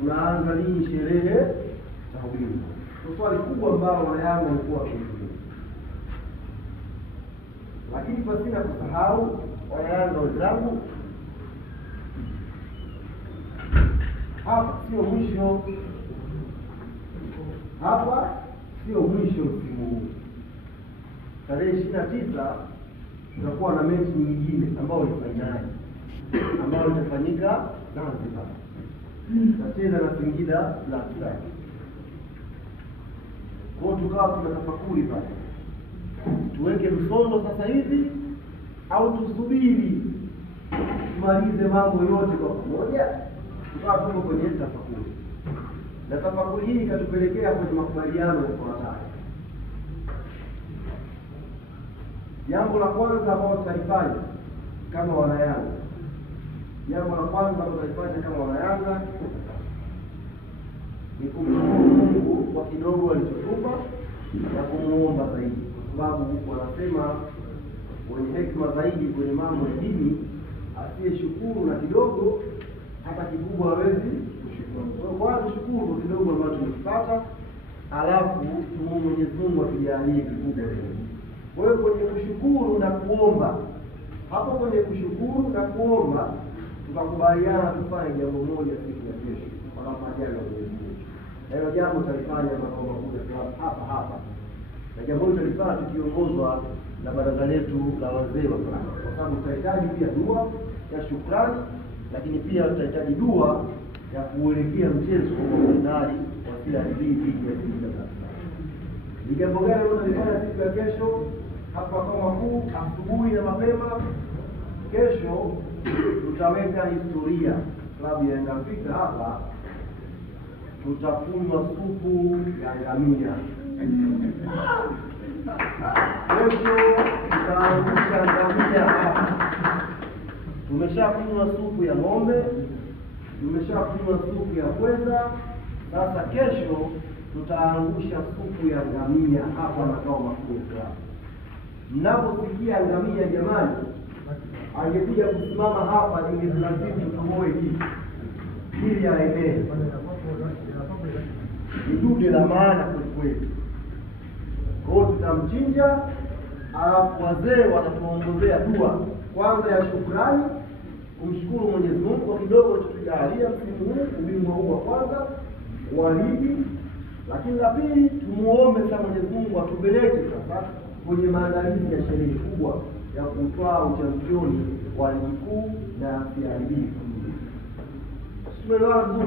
tunaanza lini sherehe za ubingwa? Swali kubwa ambalo Wanayanga walikuwa wakiuliza. Lakini pasina kusahau Wanayanga wenzangu, hapa sio mwisho. Hapa sio mwisho msimu huu. Tarehe 29 tutakuwa na mechi nyingine ambayo ni fainali, ambayo itafanyika Zanzibar. Tutacheza na Singida Black Stars. Kwa tukawa tunatafakuri pale, tuweke msondo sasa hivi au tusubiri tumalize mambo yote kwa pamoja? Tukawa tuko kwenye tafakuri, na tafakuri hii ikatupelekea kwenye makubaliano yafuatayo. Jambo la kwanza ambalo tutalifanya kama Wanayanga, ni kumshukuru Mungu kwa kidogo alichotupa na kumuomba zaidi, kwa sababu wanasema wenye hekima zaidi kwenye mambo ya dini, asiyeshukuru na kidogo hata kikubwa hawezi kushukuru. Kwa hiyo tushukuru kwa kidogo ambacho tumepata, alafu tumuombe Mwenyezi Mungu atujalie kikubwa zaidi. Kwa hiyo kwenye kushukuru na kuomba, hapo kwenye kushukuru na kuomba tukakubaliana tufanye jambo moja siku ya kesho kwa majaliwa ya Mwenyezi Mungu. Na hilo jambo tutalifanya makao makuu hapa. Na jambo hilo tutalifanya tukiongozwa na baraza letu la wazee wa klabu, kwa sababu tutahitaji pia dua ya shukrani, lakini pia tutahitaji dua ya kuelekea mchezo wa finali wa CRB dhidi ya Singida Black Stars. Ni jambo gani ambalo tutalifanya siku ya kesho hapa makao makuu asubuhi na mapema? Kesho tutaweka historia. Klabu ya Yanga Afrika hapa tutakunywa supu ya ngamia. Kesho tutaangusha ngamia hapa. Tumeshakunywa supu ya ng'ombe, tumeshakunywa supu ya pweza, sasa kesho tutaangusha supu ya ngamia hapa makao makuu. Mnaposikia ngamia jamani, angekuja kusimama hapa ingelazimu tumoe hii ili aenee. Ni dude la maana kweli. Kwa hiyo tutamchinja, alafu wazee watatuongozea dua kwanza ya shukrani, kumshukuru Mwenyezi Mungu kwa kidogo alichotujalia msimu huu, ubingwa huu wa kwanza wa ligi. Lakini la pili, tumuombe sasa Mwenyezi Mungu atupeleke sasa kwenye maandalizi ya sherehe kubwa ya kutwaa uchampioni wa ligi kuu na CRB. Tumeelewana vizuri?